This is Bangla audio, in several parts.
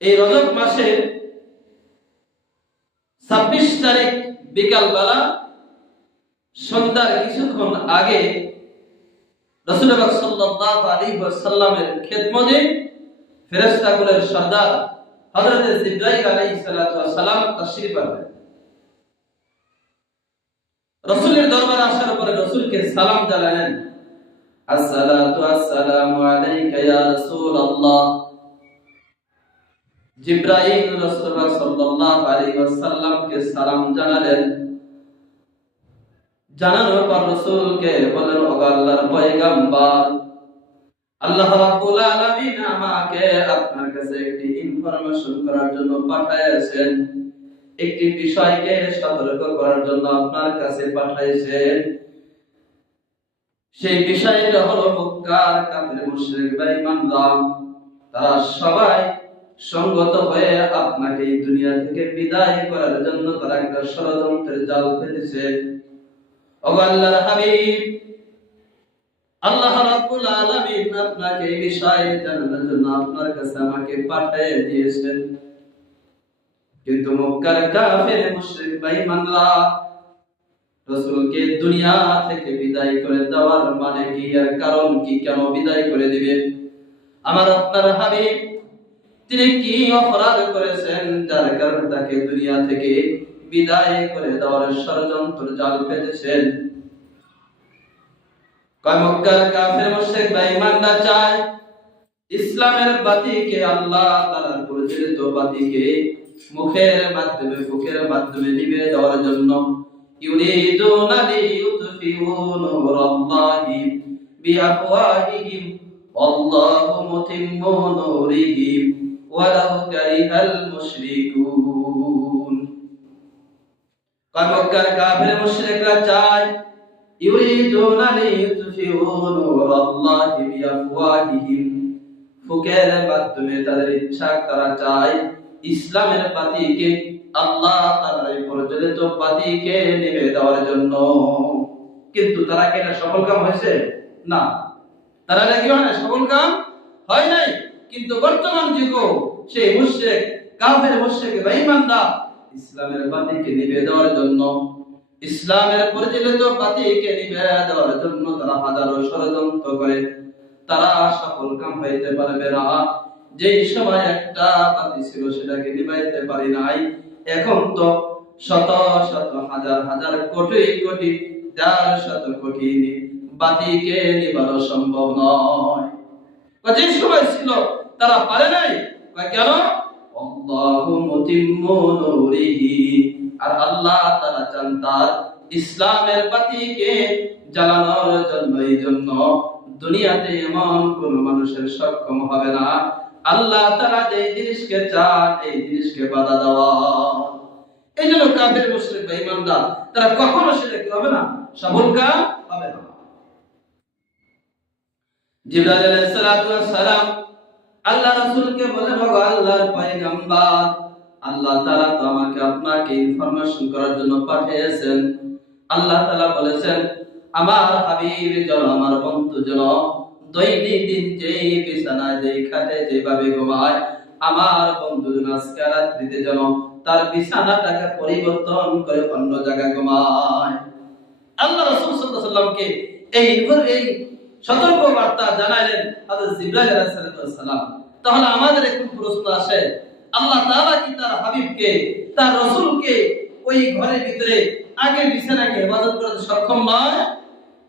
এই রজব মাসের 26 তারিখ বিকালবেলা সন্ধ্যার কিছুক্ষণ আগে রাসূলুল্লাহ সাল্লাল্লাহু আলাইহি ওয়াসাল্লামের খেদমতে ফেরেশতাকুলের সরদার হযরত জিবরাইল আলাইহিস সালাতু ওয়াস সালাম তাশরীফ আনলেন। রাসূলের দরবারে আসার পরে রাসূলকে সালাম জানালেন, আসসালাতু আসসালামু আলাইকা ইয়া রাসূলুল্লাহ। জিবরাইল রাসূলুল্লাহ সাল্লাল্লাহু আলাইহি ওয়াসাল্লামকে সালাম জানালেন। জানানোর পর রাসূলকে বললেন, ও আল্লাহর পয়গম্বর, আল্লাহ রাব্বুল আলামিন আমাকে আপনার কাছে একটি ইনফরমেশন করার জন্য পাঠাইছেন, একটি বিষয়কে সতর্ক করার জন্য আপনার কাছে পাঠাইছেন। সেই বিষয়টা হলো মক্কার কাফির মুশরিক বেঈমানরা তারা সবাই সংগত হয়ে আপনাকে এই দুনিয়া থেকে বিদায় করার জন্য তারা একটা ষড়যন্ত্রের জাল পেতেছে। ও আল্লাহর হাবিব, আল্লাহ রাব্বুল আলামিন আপনাকে এই বিষয়ে জানানোর জন্য আপনার কাছে আমাকে পাঠিয়ে দিয়েছেন। কিন্তু মক্কার কাফির মুশরিক বেঈমানরা রাসূলকে দুনিয়া থেকে বিদায় করে দেওয়ার মানে কি, এর কারণ কি, কেন বিদায় করে দিবে? আমার আপনার হাবিব তিনি কি অপরাধ করেছেন যার কারণে তাকে দুনিয়া থেকে বিদায় করে দেওয়ার ষড়যন্ত্র জাল পেতেছেন? মক্কার কাফির মুশরিক বেঈমানরা চায় ইসলামের বাতিকে, আল্লাহ তাআলার পরিচালিত বাতিকে মুখের মাধ্যমে বুকের মাধ্যমে নিভিয়ে দেওয়ার জন্য ইউরিদুনা লিইউতফিউ নূরাল্লাহি বিআফওয়াহিহিম আল্লাহু মুতিম্মু নূরিহি ওয়ালাউ কারিহাল মুশরিকুন। মক্কার কাফির মুশরিকরা চায় ইউরিদুনা লিইউতফিউ নূরাল্লাহি বিআফওয়াহিহিম, ফুকের মাধ্যমে তাদের ইচ্ছা তারা চায় ইসলামের বাতিকে, আল্লাহ তাআলার এই পরিচালিত বাতিকে নিভিয়ে দেওয়ার জন্য। কিন্তু তারা কি এটা সফল কাম হয়েছে? না, তারা নাকি হয় না, সফল কাম হয় নাই। কিন্তু বর্তমান যুগে সেই মুশরিক কাফির মুশরিক বেঈমানরা ইসলামের বাতিকে নিভিয়ে দেওয়ার জন্য, ইসলামের পরিচালিত বাতিকে নিভিয়ে দেওয়ার জন্য তারা হাজারো ষড়যন্ত্র করে, তারা সফল কাম হইতে পারবে না। যেই সময় একটা বাতি ছিল সেটাকে নিভাইতে পারি নাই, এখন তো শত শত হাজার হাজার কোটি কোটি 1.5 কোটি বাতিকে নিভানো সম্ভব নয়। যে সময় ছিল তারা পারে নাই, কেন? আল্লাহু মুতিম্মু নূরিহি, আর আল্লাহ তাআলা চান তার ইসলামের বাতিকে জ্বালানোর জন্য। এই জন্য দুনিয়াতে এমন কোন মানুষের সক্ষম হবে না আল্লাহ তাআলা যে জিনিসকে চান এই জিনিসকে বাধা দেওয়া। এই জন্য কাফির মুশরিক বেঈমানরা তারা কখনো সেটা কি হবে না, সফল কাম হবে না। জিবরাইল আলাইহিস সালাতু ওয়াস সালাম আল্লাহ রাসূলকে বলেন, ও আল্লাহর পয়গম্বর, আল্লাহ তাআলা তো আমাকে আপনাকে ইনফরমেশন করার জন্য পাঠিয়েছেন। আল্লাহ তাআলা বলেছেন, আমার হাবিব জন, আমার বন্ধু জন দৈনন্দিন যেই বিছানায় যেই খাটে যেভাবে ঘুমায়, আমার বন্ধু জন আজকে রাত্রিতে যেন তার বিছানাটাকে পরিবর্তন করে অন্য জায়গায় ঘুমায়। আল্লাহ রাসূল সাল্লাল্লাহু আলাইহি ওয়াসাল্লামকে এই সতর্ক বার্তা জানালেন হযরত জিবরাইল আলাইহিস সালাম। তাহলে আমাদের একটু প্রশ্ন আসে, আল্লাহ তাআলা কি তার হাবিবকে, তার রাসূলকে ওই ঘরের ভিতরে আগে বিছানাকে হেফাজত করতে সক্ষম নয়?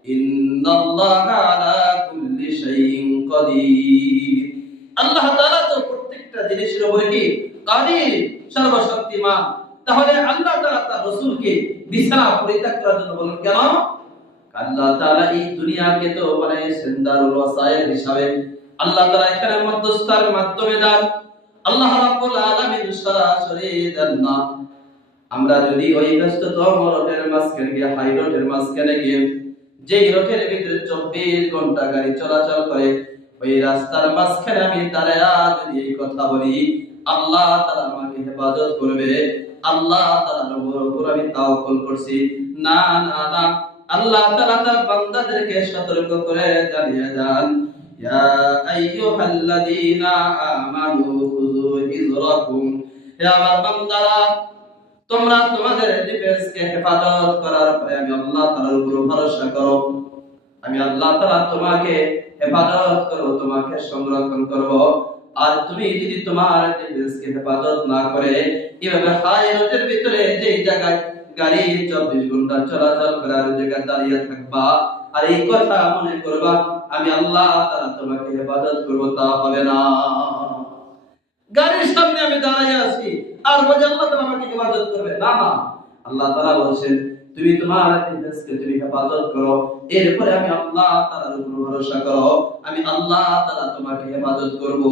ইন্নাল্লাহা আলা কুল্লি শাইইন কাদির, আল্লাহ তাআলা তো প্রত্যেকটা জিনিসের উপরে কি কাদির, সর্বশক্তিমান। তাহলে আল্লাহ তাআলা তার রাসূলকে বিছানা পরিত্যাগ করার জন্য বলেন কেন? আল্লাহ তাআলা এই দুনিয়াকে তো বানাইছেন দারুল ওয়াসাইল হিসাবে। আল্লাহ তাআলা এখানে মধ্যস্থতার মাধ্যমে দেন, আল্লাহ রাব্বুল আলামিন সরাসরি দেন না। আমরা যদি ওই ব্যস্ততম রোডের মাঝখানে গিয়ে, হাই রোডের মাঝখানে গিয়ে, যেই রোডের ভিতরে 24 ঘন্টা গাড়ি চলাচল করে, ওই রাস্তার মাঝখানে আমি দাঁড়ায়া যদি এই কথা বলি আল্লাহ তাআলা আমাকে হেফাজত করবে, আল্লাহ তাআলার উপর আমি তাওয়াক্কুল করছি, না না না, আল্লাহ তাআলা তার বান্দাদেরকে সতর্ক করে জানিয়ে দেন, ইয়া আইয়ুহাল্লাযীনা আমানু খুযু হে আমার বান্দারা, তোমরা তোমাদের ডিফেন্সকে হেফাজত করার পরে আমি আল্লাহ তাআলার উপর ভরসা করো। আমি আল্লাহ তাআলা তোমাকে হেফাজত করব, তোমাকে সংরক্ষণ করব। আর তুমি যদি তোমার ডিফেন্সকে হেফাজত না করে এভাবে হাই রোডের ভিতরে যে জায়গায় গাড়ি 24 ঘন্টা চলাচল করার জায়গায় দাঁড়িয়ে থাকবা আর এই কথা মনে করবা আমি আল্লাহ তাআলা তোমাকে হেফাজত করব, তা হবে না। গাড়ির সামনে আমি দাঁড়িয়ে আছি আর বলে আল্লাহ তাআলা আমাকে হেফাজত করবে, না না। আল্লাহ তাআলা বলেন তুমি তোমার ডিফেন্সকে তুমি হেফাজত করো, এরপরে আমি আল্লাহ তাআলার উপর ভরসা করো, আমি আল্লাহ তাআলা তোমাকে হেফাজত করব।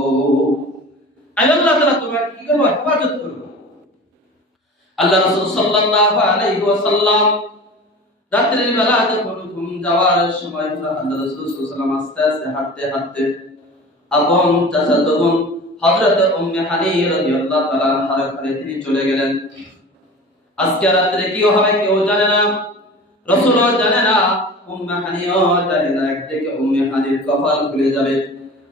আমি আল্লাহ তাআলা তোমাকে কি করব? হেফাজত করব। আল্লাহ রাসূল সাল্লাল্লাহু আলাইহি ওয়াসাল্লাম রাতের বেলা যখন ঘুম যাওয়ার সময় আল্লাহ রাসূল সাল্লাল্লাহু আলাইহি ওয়াসাল্লাম আস্তে আস্তে হাঁটতে হাঁটতে আপন চাচাতো বোন হযরত উম্মে হানি রাদিয়াল্লাহু তাআলা আনহার ঘরে তিনি চলে গেলেন। আজকে রাতে কি হবে কেউ জানে না, রাসূলও জানে না, উম্মে হানিও জানে না। একদিকে উম্মে হানির কপাল খুলে যাবে।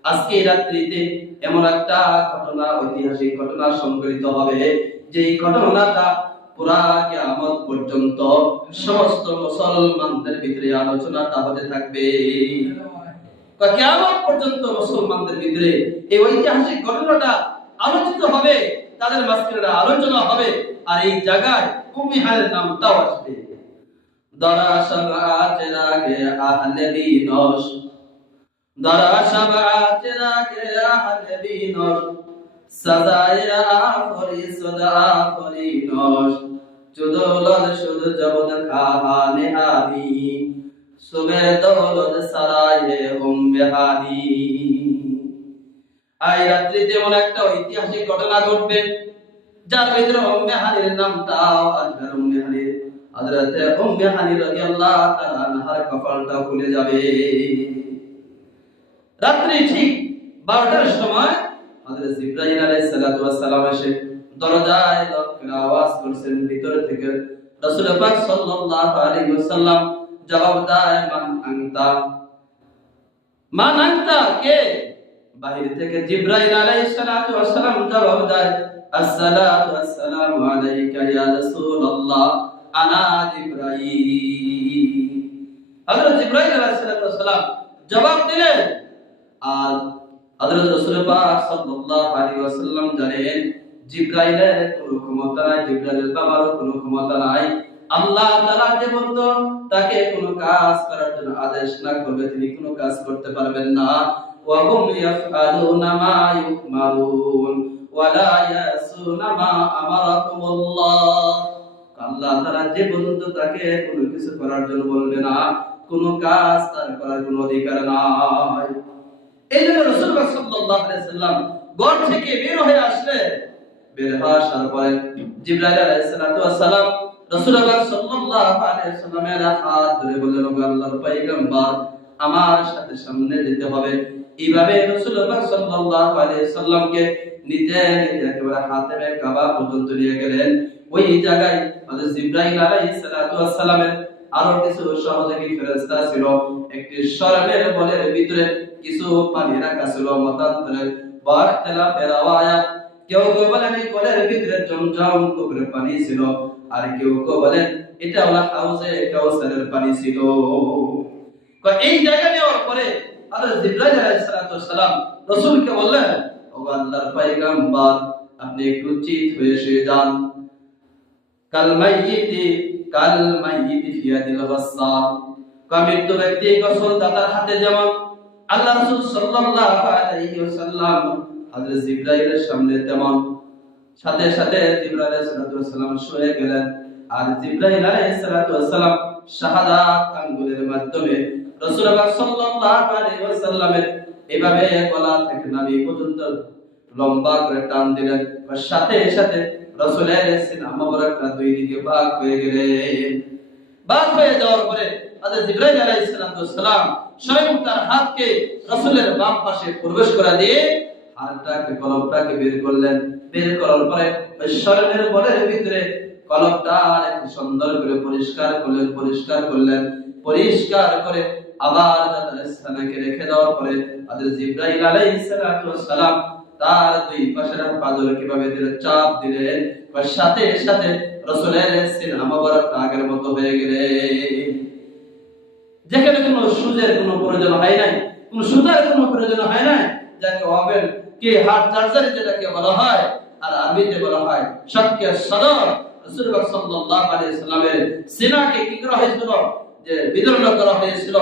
আজকে রাত্রিতে এমন একটা ঘটনা, ঐতিহাসিক ঘটনা সংঘটিত হবে যেই ঘটনাটা পুরা কিয়ামত পর্যন্ত সমস্ত মুসলমানদের ভিতরে আলোচনাটা হতে থাকবে। কিয়ামত পর্যন্ত মুসলমানদের ভিতরে এই ঐতিহাসিক ঘটনাটা আলোচিত হবে, তাদের মাঝখানে আলোচনা হবে, আর এই জায়গায় উম্মে হানির নামটাও আসবে। দরা সাবাত রাগে আহলে বিনস, দরা সাবাত রাগে আহলে বিনস, সাজায়া ফরিসদা ফরিনস, জুদুলদ শুদ জবদ খাহানে হাবি, সুবে দৌলত সারায়ে উম্মে হানি। এই রাত্রিতে এমন একটা ঐতিহাসিক ঘটনা ঘটবে যার ভিতরে উম্মে হানির নামটাও আসবে। উম্মে হানি, হযরত উম্মে হানি রাদিয়াল্লাহু তাআলা আনহার কপালটা খুলে যাবে। রাত্রি ঠিক 12টার সময় হযরত জিবরাইল আলাইহিস সালাতু ওয়াস সালাম এসে দরজায় লকের আওয়াজ করছেন। ভিতর থেকে রাসূল পাক সাল্লাল্লাহু আলাইহি ওয়াসাল্লাম জবাব দেয়, মান আনতা, মান আনতা, কে? বাহির থেকে জিবরাইল আলাইহিস সালাতু ওয়াস সালাম জবাব দেয়, আসসালাতু ওয়াসসালামু আলাইকা ইয়া রাসূলুল্লাহ, আনা জিবরাইল। হযরত জিবরাইল আলাইহিস সালাতু ওয়াস সালাম জবাব দিলেন। আর হযরত রাসূল পাক সাল্লাল্লাহু আলাইহি ওয়াসাল্লাম জানেন জিবরাইলের কোনো ক্ষমতা নাই, জিবরাইলের বাবারও কোনো ক্ষমতা নাই। আল্লাহ তাআলা যে বন্ধু তাকে কোনো কাজ করার জন্য আদেশ না করবে তিনি কোনো কাজ করতে পারবেন না। ওয়া হুম ইয়াফআলুনা মা ইউমারুন ওয়া লা ইয়াসুনা মা আমারাকুমুল্লাহ। আল্লাহ তাআলা যে বন্ধু তাকে কোনো কিছু করার জন্য বলবে না, কোনো কাজ তার করার কোনো অধিকার নাই। এইজন্য রাসূল সাল্লাল্লাহু আলাইহি ওয়াসাল্লাম ঘর থেকে বের হয়ে আসলেন। বের হয়ে আসার পরে জিবরাইল আলাইহিস সালাতু ওয়াস সালাম রাসূলুল্লাহ সাল্লাল্লাহু আলাইহি ওয়াসাল্লামের হাত ধরে বললেন, ওগো আল্লাহর পয়গম্বর, আমার সাথে সামনে যেতে হবে। এইভাবে রাসূলুল্লাহ সাল্লাল্লাহু আলাইহি ওয়াসাল্লামকে নিতে নিতে একেবারে হাতেমে কাবা পর্যন্ত নিয়ে গেলেন। ওই জায়গায় হযরত জিবরাইল আলাইহিস সালাতু ওয়াস সালামের আরো কিছু সহযোগী ফেরেশতা ছিল। একটি স্বর্ণের বলের ভিতরে কিছু পানি রাখা ছিল। মতান্তরে বাখতিলাফের রাওয়ায়াত, কেউ কেউ বলেন এই বলের ভিতরে জমজম পুকুরের পানি ছিল, আর কেউ কেউ বলেন এটা হলো হাউজে কাউসারের পানি ছিল। এই জায়গা নেওয়ার পরে হযরত জিবরাইল আলাইহিস সালাতু ওয়াস সালাম রাসূলকে বললেন, ও আল্লাহর পয়গম্বর, আপনি একটু চিত হয়ে শুয়ে যান। কাল মাইয়িতি ফিয়াদিল গাসসাল, মৃত ব্যক্তি গোসল দাতার হাতে যেমন আল্লাহ রাসূল সাল্লাল্লাহু আলাইহি ওয়াসাল্লাম হযরত জিবরাইলের সামনে তেমন। সাথে সাথে জিবরাইল আলাইহিস সালাতু ওয়াস সালাম শুয়ে গেলেন। আর জিবরাইল আলাইহিস সালাতু ওয়াস সালাম শাহাদাত আঙ্গুলের মাধ্যমে রাসূলুল্লাহ সাল্লাল্লাহু আলাইহি ওয়াসাল্লামের এভাবে গলা থেকে নাভি পর্যন্ত লম্বা করে টান দিলেন। আর সাথে সাথে রাসূলের সিনা মুবারকটা দুই দিকে ভাগ হয়ে গেলেন। ভাগ হয়ে যাওয়ার পরে হযরত জিবরাইল আলাইহিস সালাতু ওয়াস সালাম স্বয়ং তার হাতকে রাসূলের বাম পাশে প্রবেশ করা দিয়ে হাতটাকে কলবটাকে বের করলেন। বের করার পরে ওই স্বর্ণের বলের ভিতরে কলবটা একটু সুন্দর করে পরিষ্কার করলেন। পরিষ্কার করে আবার তার স্থানকে রেখে দেওয়ার পরে হযরত জিবরাইল আলাইহিস সালাতু ওয়াস সালাম তার দুই পাশের পাঁজর কিভাবে দিলে চাপ দিলেন, সাথে সাথে রাসূলের সিনা মোবারক আগের মতো হয়ে গেলেন। যেখানে কোনো সুজের কোনো প্রয়োজন হয় নাই, কোনো সুতার কোনো প্রয়োজন হয় নাই, যাকে ওভেন কে হার্ট চার্জার যেটাকে বলা হয়, আর আরবিতে বলা হয় শাক্কে সদর, রাসূলুল্লাহ সাল্লাল্লাহু আলাইহি সাল্লামের সিনাকে কি করা হয়েছিল, যে বিদীর্ণ করা হয়েছিল।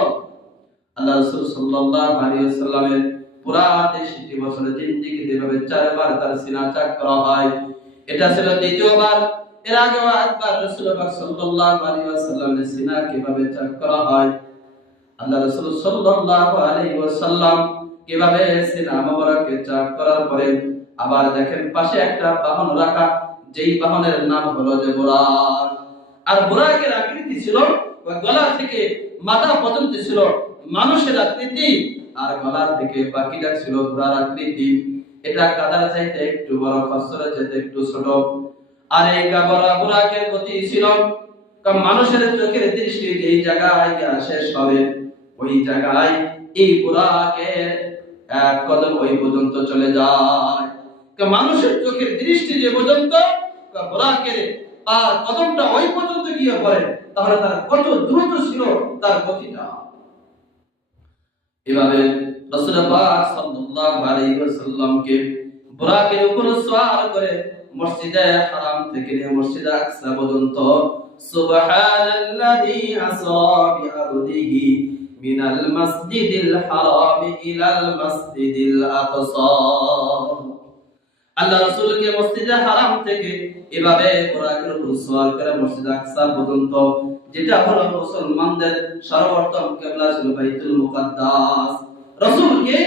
আল্লাহ রাসূল সাল্লাল্লাহু আলাইহি সাল্লামের পুরা 63 বছরের জিন্দেগিতে এভাবে চারবার তার সিনা চাক করা হয়। এটা ছিল দ্বিতীয়বার। এর আগেও একবার রাসূলুল্লাহ সাল্লাল্লাহু আলাইহি ওয়াসাল্লামের সিনা কিভাবে চাক করা হয়, আল্লাহ রাসূল সাল্লাল্লাহু আলাইহি ওয়াসাল্লাম কিভাবে সিনা মোবারকে চাক করার পরে আবার দেখেন পাশে একটা বাহন রাখা, যেই বাহনের নাম হলো যে বুরাক। আর বুরাকের আকৃতি ছিল গলা থেকে মাথা পর্যন্ত ছিল মানুষের আকৃতি, আর গলা থেকে বাকিটা ছিল ঘোড়ার আকৃতি। এটা কাদার চাইতে একটু বড়, খচ্চরের চাইতে একটু ছোট। আর এই বুরাকের গতি ছিল মানুষের চোখের দৃষ্টি যেই জায়গায় শেষ হবে, ওই জায়গায় এই বুরাকের এক কদম ওই পর্যন্ত চলে যায়। মানুষের চোখের দৃষ্টি যে পর্যন্ত, বুরাকের আর কদমটা ওই পর্যন্ত গিয়ে পড়ে, তাহলে তার কত দ্রুত ছিল তার গতিটা। এভাবে রাসূল পাক সাল্লাল্লাহু আলাইহি ওয়াসাল্লামকে বুরাকের উপর সওয়ার করে মসজিদে হারাম থেকে মসজিদে আকসা পর্যন্ত সুবহানাল্লাযী আসরা বিআবদিহি মিনাল মাসজিদিল হারাম ইলাল মাসজিদিল আকসা। আল্লাহ রাসূলকে মসজিদে হারাম থেকে এভাবে বুরাকের উপর সওয়ার করে মসজিদ আকসা পর্যন্ত, যেটা হলো মুসলমানদের সর্বোত্তম কিবলা ছিল বাইতুল মুকাদ্দাস, রাসূলকে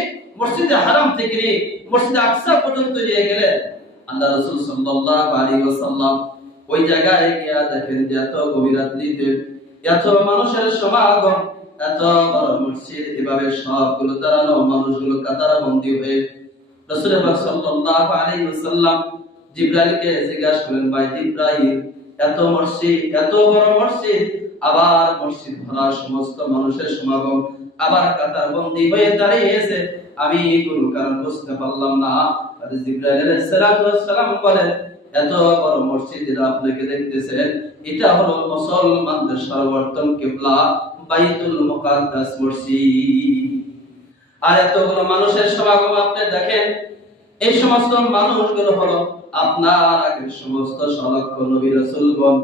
মসজিদে হারাম থেকে মসজিদ আকসা পর্যন্ত নিয়ে গেলেন। আল্লাহ রাসূল সাল্লাল্লাহু আলাইহি ওয়াসাল্লাম ওই জায়গায় গিয়ে দেখেন যে এত গভীর রাত্রিতে এত মানুষের সমাগম, এত বড় মসজিদ, এভাবে সবগুলো দাঁড়ানো মানুষগুলো কাতারে বন্দী হয়ে রাসূল পাক সাল্লাল্লাহু আলাইহি ওয়াসাল্লাম জিবরাইলকে জিজ্ঞাসা করেন, ভাই জিবরাইল, এত মসজিদ, এত বড় মসজিদ, আবার মসজিদ ভরা, সমস্ত মানুষের সমাগম, আবার কাতার বন্দী হয়ে দাঁড়িয়েছে, আমি কোনো কারণ বুঝতে পারলাম না। আর জিবরাইল আলাইহিস সালাম বলেন, এত বড় মসজিদ যেটা আপনাকে দেখতেছেন, এটা হলো মুসলমানদের সর্বোত্তম কিবলা বাইতুল মুকাদ্দাস মসজিদ। আর এতগুলো মানুষের সমাগম আপনি দেখেন, এই সমস্ত মানুষগুলো হলো আপনার আগের সমস্ত সলক্ষ নবী রাসূলগণ,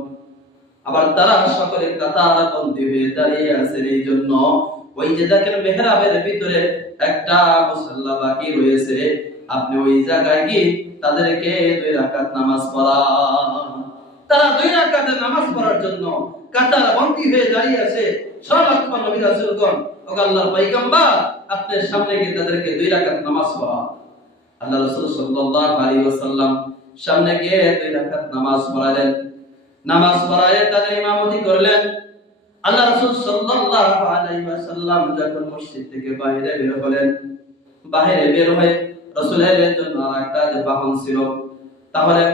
আবার তারা সকলে কাতারে বন্দী হয়ে দাঁড়িয়ে আছেন। এই জন্য ওই যে দেখেন মেহরাবের ভিতরে একটা মুসাল্লা বাকি রয়েছে, আপনি ওই জায়গায় গিয়ে তাদেরকে 2 রাকাত নামাজ পড়ান। তারা 2 রাকাতের নামাজ পড়ার জন্য কাতার বন্দী হয়ে দাঁড়িয়ে আছে সলক্ষ নবী রাসূলগণ। ও আল্লাহর পয়গম্বর, আপনার সামনে গিয়ে তাদেরকে 2 রাকাত নামাজ পড়ান। আল্লাহ রাসূল সাল্লাল্লাহু আলাইহি ওয়াসাল্লাম সামনে গিয়ে 2 রাকাত নামাজ পড়ালেন। নামাজ পড়ায় তাদের ইমামতি করলেন। আল্লাহ রাসূল সাল্লাল্লাহু আলাইহি ওয়াসাল্লাম যখন মসজিদ থেকে বাইরে বের হলেন, বাইরে বের হয়ে রাসূলের জন্য আরেকটা যে বাহন ছিল, তাহলে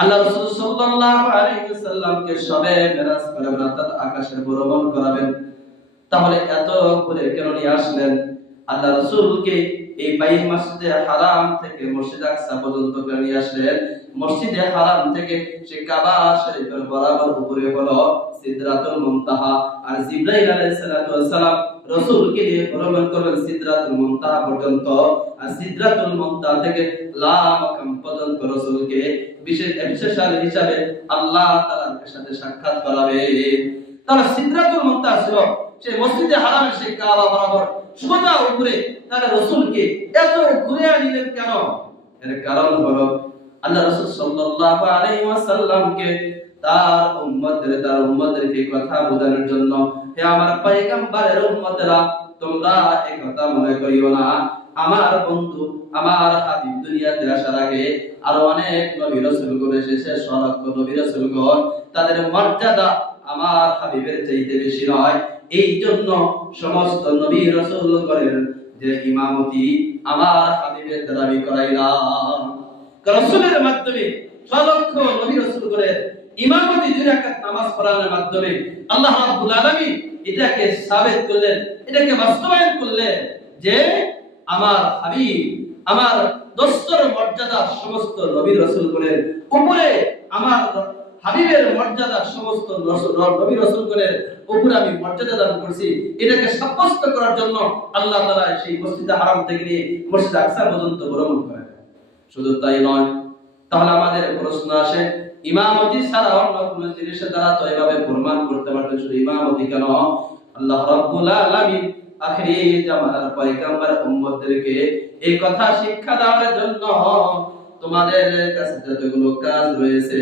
আল্লাহ রাসূল সাল্লাল্লাহু আলাইহি ওয়াসাল্লামকে সবে মেরাজ করাবেন, অর্থাৎ আকাশে ভ্রমণ করাবেন। তাহলে এত করে কেন নিয়ে আসলেন? আল্লাহ রাসূলকে এই বাইতুল মসজিদে হারাম থেকে মসজিদ আকসা পর্যন্ত নিয়ে আসলেন। মসজিদে হারাম থেকে সে কাবা শরীফের বরাবর উপরে হলো সিদরাতুল মুনতাহা, আর জিবরাইল আলাইহিস সালাম রাসূলকে নিয়ে ভ্রমণ করবেন সিদরাতুল মুনতাহা পর্যন্ত। আর সিদরাতুল মুনতাহা থেকে লা মাকাম পর্যন্ত রাসূলকে বিশেষ স্পেশাল হিসাবে আল্লাহ তাআলার সাথে সাক্ষাৎ করাবে। তাহলে সিদরাতুল মুনতাহা ছিল সেই মসজিদে হারামের সেই কাবা বরাবর সোজা উপরে। তাহলে রাসূলকে এত ঘুরে আনলেন কেন? এর কারণ হলো আল্লাহ রাসূল সাল্লাল্লাহু আলাইহি ওয়াসাল্লামকে তার উম্মতদেরকে কথা বোঝানোর জন্য, হে আমার পয়গম্বরের উম্মতেরা, তোমরা এই কথা মনে করিও না, আমার বন্ধু, আমার হাবিব দুনিয়াতে আসার আগে আরো অনেক নবী রাসূলগণ এসেছে, সলক্ষ নবী রাসূলগণ, তাদের মর্যাদা আমার হাবিবের চাইতে বেশি নয়। এই জন্য সমস্ত নবী রাসূলগণের যে ইমামতি আমার হাবিবের দ্বারা আমি করাইলাম। রাসূলের মাধ্যমে সলক্ষ নবী রাসূলগণের ইমামতি 2 রাকাত নামাজ পড়ানোর মাধ্যমে আল্লাহ রাব্বুল আলামিন এটাকে সাবিত করলেন, এটাকে বাস্তবায়ন করলেন যে আমার হাবিব, আমার দোস্তর মর্যাদা সমস্ত নবী রাসূলগণের উপরে, আমার হাবিবের মর্যাদা সমস্ত নবী রাসূলগণের উপরে আমি মর্যাদা দান করছি। এটাকে সাব্যস্ত করার জন্য আল্লাহ তাআলা সেই মসজিদে হারাম থেকে নিয়ে মসজিদে আকসা পর্যন্ত ভ্রমণ করেন। শুধু তাই নয়, তাহলে আমাদের প্রশ্ন আসে, ইমামতি ছাড়া অন্য কোন জিনিসের দ্বারা তো এভাবে প্রমাণ করতে পারতেন, শুধু ইমামতি কেন? আল্লাহ রাব্বুল আলামিন আখিরি জামানার পয়গম্বর উম্মতদেরকে এই কথা শিক্ষা দেওয়ার জন্য তোমাদের কাছে যতগুলো কাজ রয়েছে,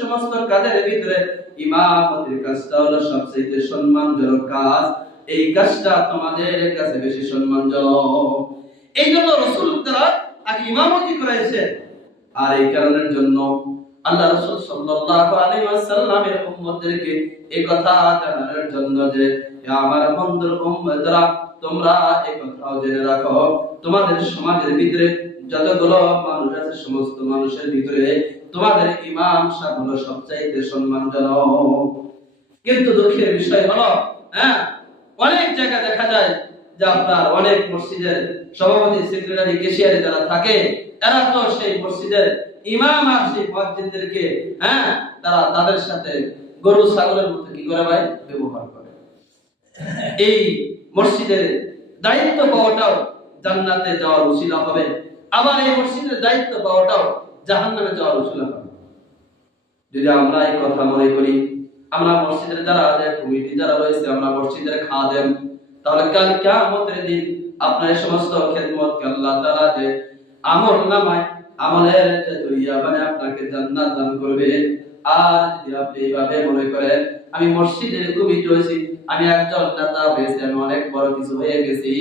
সমস্ত কাজের ভিতরে ইমামতির কাজটা হলো সবচেয়ে সম্মানজনক কাজ। এই কাজটা তোমাদের কাছে বেশি সম্মানজনক, এই জন্য রাসূল দ্বারা আগে ইমামতি করাইছে। আর এই কারণের জন্য আল্লাহ রাসূল সাল্লাল্লাহু আলাইহি ওয়াসাল্লামের উম্মতদেরকে এই কথা জানানোর জন্য যে আমার বন্ধুর উম্মতরা, তোমরা এই কথাও জেনে রাখো, তোমাদের সমাজের ভিতরে যতগুলো মানুষ আছে সমস্ত মানুষের ভিতরে তোমাদের ইমাম সাহেব হলো সবচাইতে সম্মানজনক। কিন্তু দুঃখের বিষয় হলো, অনেক জায়গায় দেখা যায় যে আপনার অনেক মসজিদের সভাপতি, সেক্রেটারি, ক্যাশিয়ারে যারা থাকে, এরা তো সেই মসজিদের ইমাম আর সেই মুয়াজ্জিনদেরকে তারা তাদের সাথে গরু ছাগলের মতো কি করে ভাই ব্যবহার করে। এই মসজিদের দায়িত্ব পাওয়াটাও জান্নাতে যাওয়ার উসিলা হবে, আবার এই মসজিদের দায়িত্ব পাওয়াটাও জাহান্নামে যাওয়ার উসিলা হবে। যদি আমরা এই কথা মনে করি, আমরা মসজিদের যারা কমিটি যারা রয়েছে, আমরা মসজিদের খাদেম, তাহলে কাল কিয়ামতের দিন আপনার এই সমস্ত খেদমতকে আল্লাহ তাআলা যে আমল নামায় আমলের জরিয়া বানায় আপনাকে জান্নাত দান করবে। আর যদি আপনি এইভাবে মনে করেন আমি মসজিদের কমিটি হয়েছি, আমি একজন নেতা হয়েছি, আমি অনেক বড় কিছু হয়ে গেছি,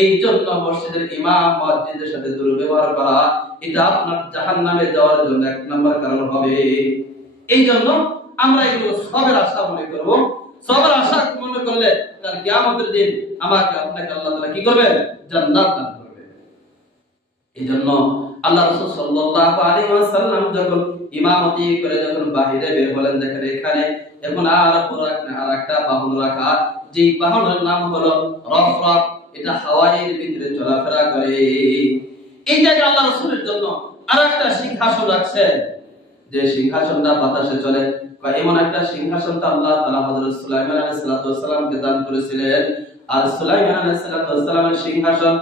এই জন্য মসজিদের ইমাম মুয়াজ্জিনের সাথে দুর্ব্যবহার করা, এটা আপনার জাহান্নামে যাওয়ার জন্য এক নম্বর কারণ হবে। এই জন্য আমরা এগুলো সবের আশা মনে করব। সবের আশা মনে করলে কাল কিয়ামতের দিন আমাকে আপনাকে আল্লাহ তাআলা কি করবে? জান্নাত দান করবে। এই জন্য আল্লাহ রাসূল সাল্লাল্লাহু আলাইহি ওয়াসাল্লাম যখন ইমামতি করে যখন বাহিরে বের হলেন, দেখেন এখানে এখন আর একটা বাহন রাখা, যে বাহনের নাম হলো রফরফ, এটা হাওয়ায়ের ভিতরে চলাফেরা করে। এই জায়গায় আল্লাহ রাসূলের জন্য আরেকটা সিংহাসন রাখছে, যে সিংহাসনটা বাতাসে চলে। এমন একটা সিংহাসন তো আল্লাহ তাআলা হযরত সুলাইমান আলাইহিস সালামকে দান করেছিলেন। আর সুলাইমান আলাইহিস সালামের সিংহাসন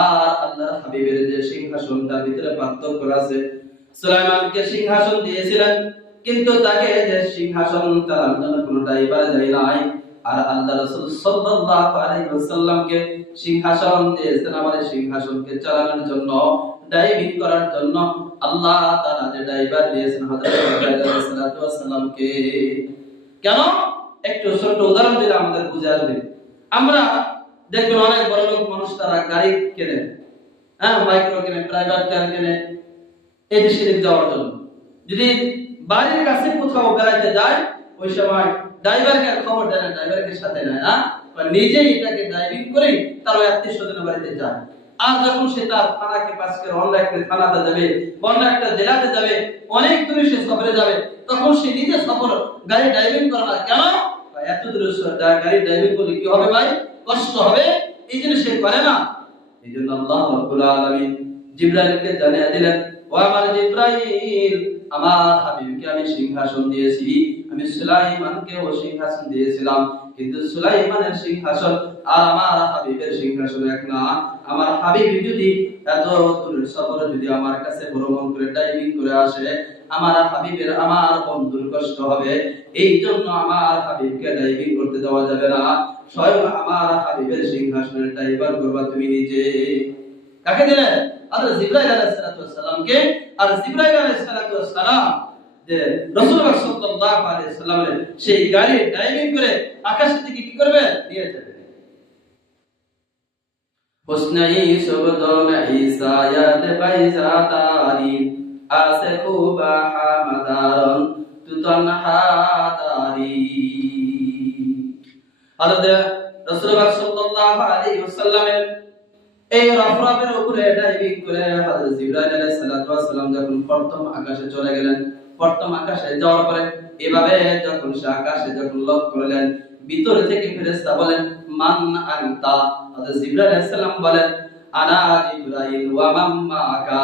আর আল্লাহর হাবিবের যে সিংহাসনটার ভিতরে পার্থক্য আছে। সুলাইমানকে সিংহাসন দিয়েছিলেন, কিন্তু তাকে যে সিংহাসন তার জন্য কোনো ড্রাইভার যায় নাই। আর আল্লাহ রাসূল সাল্লাল্লাহু আলাইহি ওয়াসাল্লামকে সিংহাসন দিয়েছেন, আমাদের সিংহাসনকে চালানোর জন্য, ড্রাইভিং করার জন্য আল্লাহ তাআলা যে ড্রাইভার দিয়েছেন হযরত ইব্রাহিম আলাইহিস সালামকে। কেন? একটু ছোট উদাহরণ দিলে আমাদের বুঝে আসবে। আমরা দেখবেন অনেক বড় লোক মানুষ তারা গাড়ি কেনে, মাইক্রো কেনে, প্রাইভেট কার কেনে, এই দেশে যাওয়ার জন্য। যদি বাড়ির কাছে কোথাও বেড়াইতে যায়, ওই সময় ড্রাইভারকে খবর দেয় না, ড্রাইভারকে সাথে নেয় না, নিজেই এটাকে ড্রাইভিং করে তার আত্মীয় স্বজনের বাড়িতে যায়। আর যখন সে তার থানাকে পাস করে অন্য একটা থানাতে যাবে, অন্য একটা জেলাতে যাবে, অনেক দূরে সে সফরে যাবে, তখন সে নিজে সফর গাড়ি ড্রাইভিং করে না। কেন? এত দূরে গাড়ি ড্রাইভিং করলে কি হবে ভাই? কষ্ট হবে, এই জন্য সে করে না। এই জন্য আল্লাহ রাব্বুল আলামিন জিবরাইলকে জানিয়ে দিলেন, ও আমার জিবরাইল, আমার হাবিবকে আমি সিংহাসন দিয়েছি, আমি সুলাইমানকেও সিংহাসন দিয়েছিলাম, কিন্তু সুলাইমানের সিংহাসন আর আমার হাবিবের সিংহাসন এক না। আমার হাবিব যদি এত দূরের সফরে যদি আমার কাছে ভ্রমণ করে ড্রাইভিং করে আসে, আমার হাবিবের, আমার বন্ধুর কষ্ট হবে। এই জন্য আমার হাবিবকে ড্রাইভিং করতে দেওয়া যাবে না, স্বয়ং আমার হাবিবের সিংহাসনের ড্রাইভার করবা তুমি নিজে। কাকে দিলেন? হযরত জিবরাইল আলাইহিস সালামকে। আর জিবরাইল আলাইহিস সালাম যে রাসূলুল্লাহ সাল্লাল্লাহু আলাইহি সাল্লামের সেই গাড়ি ড্রাইভিং করে আকাশের দিকে কি করবে? নিয়ে যাবে। হুসনাই সুবদন ঈসায়াত বাইজা তারি আসে খুবা হামাদারন তুতনহা তারি। হযরত রাসূলুল্লাহ সাল্লাল্লাহু আলাইহি ওয়াসাল্লামের এই রফরফের উপরে ড্রাইভিং করে হযরত জিবরাইল আলাইহিস সালাম যখন প্রথম আকাশে চলে গেলেন, প্রথম আকাশে যাওয়ার পরে এভাবে যখন সে আকাশে যখন লক্ষ্য করলেন, ভিতর থেকে ফেরেশতা বলেন, মান আনতা? হযরত জিবরাইল আলাইহিস সালাম বলেন, আনা জিবরাইল ওয়া মান মাআকা।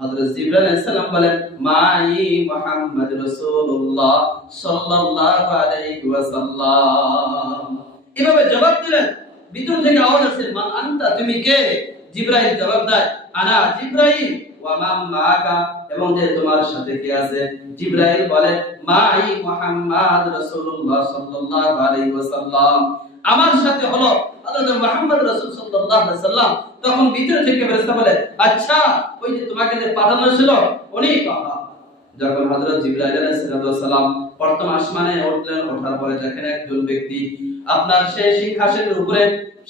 হযরত জিবরাইল আলাইহিস সালাম বলেন, মাই মুহাম্মদ রাসূলুল্লাহ সাল্লাল্লাহু আলাইহি ওয়াসাল্লাম। এভাবে জবাব দিলেন। ভিতর থেকে আওয়াজ আসে, মান আনতা, তুমি কে? জিবরাইল জবাব দেয়, আনা জিবরাইল ওয়া মান মাআকা, এবং যে তোমার সাথে কে আছে? জিবরাইল বলে, মাই মুহাম্মদ রাসূলুল্লাহ সাল্লাল্লাহু আলাইহি ওয়াসাল্লাম, আমার সাথে হলো হযরত মুহাম্মদ রাসূল সাল্লাল্লাহু আলাইহি ওয়াসাল্লাম। তখন ভিতর থেকে ফেরেশতা বলে, আচ্ছা ওই যে তোমাকে যে পাঠানো ছিল উনি কাহা? যখন হযরত জিবরাইল আলাইহিস সালাম প্রথম আসমানে উঠলেন, ওঠার পরে দেখেন একজন ব্যক্তি আপনার সেই সিংহাসনের উপরে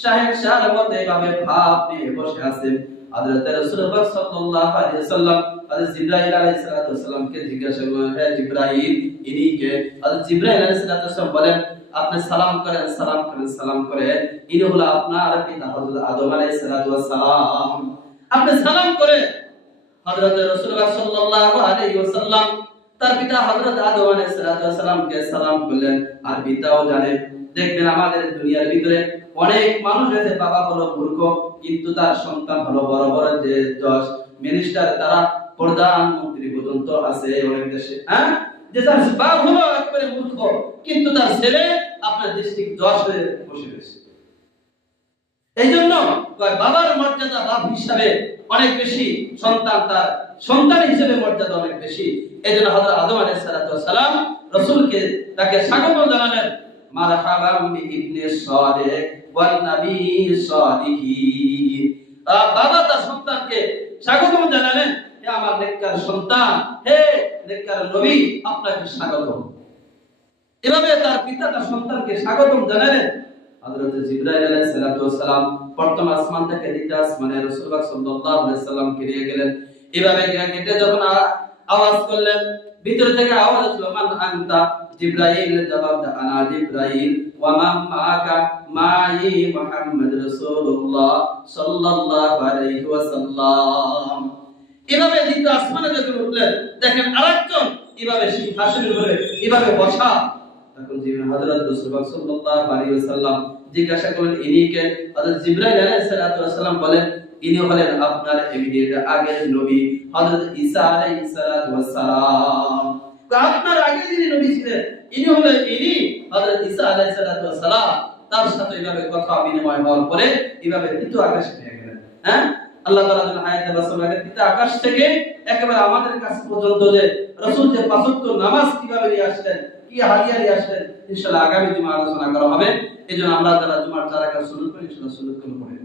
শাহেনশাহর মতো এভাবে ভাব নিয়ে বসে আছেন। হযরত রাসূলুল্লাহ সাল্লাল্লাহু আলাইহি ওয়াসাল্লাম হযরত জিবরাইল আলাইহিস সালামকে জিজ্ঞাসা করলেন, হে জিবরাইল, ইনি কে? হযরত জিবরাইল আলাইহিস সালাম বলেন, আপনি সালাম করেন, সালাম করেন, সালাম করেন, ইনি হলো আপনার পিতা হযরত আদম আলাইহিস সালাম। আপনি সালাম করে হযরত রাসূলুল্লাহ সাল্লাল্লাহু আলাইহি ওয়াসাল্লাম তার পিতা হযরত আদম আলাইহিস সালামকে সালাম করলেন। আর পিতাও জানেন, দেখবেন আমাদের দুনিয়ার ভিতরে অনেক মানুষ আছে, বাবা হলো মূর্খ কিন্তু তার সন্তান হলো বড় বড় যে জজ মিনিস্টার, তারা প্রধানমন্ত্রী পর্যন্ত আছে অনেক দেশে, হ্যাঁ, যে তার বাপ হলো একেবারে মূর্খ কিন্তু তার ছেলে আপনার ডিস্ট্রিক্ট জজ হয়ে বসে রয়েছে। এই জন্য বাবার মর্যাদা বাপ হিসাবে অনেক বেশি, সন্তান তার সন্তান হিসেবে মর্যাদা অনেক বেশি। এই জন্য হযরত আদম আলাইহিস সালাম রাসূলকে তাকে স্বাগত জানালেন, মারহাবাম বিইবনে সালিহ ওয়ান নবী সালিহিন। বাবা তার সন্তানকে স্বাগত জানালেন, হে আমার নেককার সন্তান, হে নেককার নবী, আপনাকে স্বাগত। এভাবে তার পিতা তার সন্তানকে স্বাগত জানালেন। হযরত জিবরাইল আলাইহিস সালাম প্রথম আসমান থেকে দ্বিতীয় আসমানে রাসূলুল্লাহ সাল্লাল্লাহু আলাইহি ওয়াসাল্লামকে নিয়ে গেলেন। এভাবে গেটে যখন আওয়াজ করলেন, ভিতর থেকে আওয়াজ আসলো, মান আনতা? জিবরাইল জবাব দেয়, আনা জিবরাইল ওয়া মান মাআকা? মাই মুহাম্মদ রাসূলুল্লাহ সাল্লাল্লাহু আলাইহি ওয়াসাল্লাম। এভাবে দ্বিতীয় আসমানে যখন উঠলেন, দেখেন আরেকজন এভাবে সিংহাসনের উপরে এভাবে বসা। তখন হযরত রাসূলুল্লাহ সাল্লাল্লাহু আলাইহি ওয়াসাল্লাম জিজ্ঞাসা করলেন, ইনি কে? হযরত জিবরাইল আলাইহিস সালাম বলেন, ইনি হলেন আপনার ইমিডিয়েট আগের নবী হযরত ঈসা আলাইহিস সালাম। আপনার আগে যিনি নবী ছিলেন ইনি হলেন হযরত ঈসা আলাইহিস সালাম। তার সাথে এভাবে কথা বিনিময় হওয়ার পরে এভাবে তৃতীয় আকাশে নিয়ে গেলেন। হ্যাঁ, আল্লাহ তাআলা যখন আয়াতে বাসমাকে তৃতীয় আকাশ থেকে একেবারে আমাদের কাছে পর্যন্ত যে রাসূল যে পাঁচ ওয়াক্ত নামাজ কিভাবে নিয়ে আসলেন, কি হাদিয়া নিয়ে আসলেন, ইনশাআল্লাহ আগামী জুমা আলোচনা করা হবে। এজন্য আমরা যারা জুমার 4 রাকাত সুন্নাত করি ইনশাআল্লাহ সুন্নাত করে পড়ি।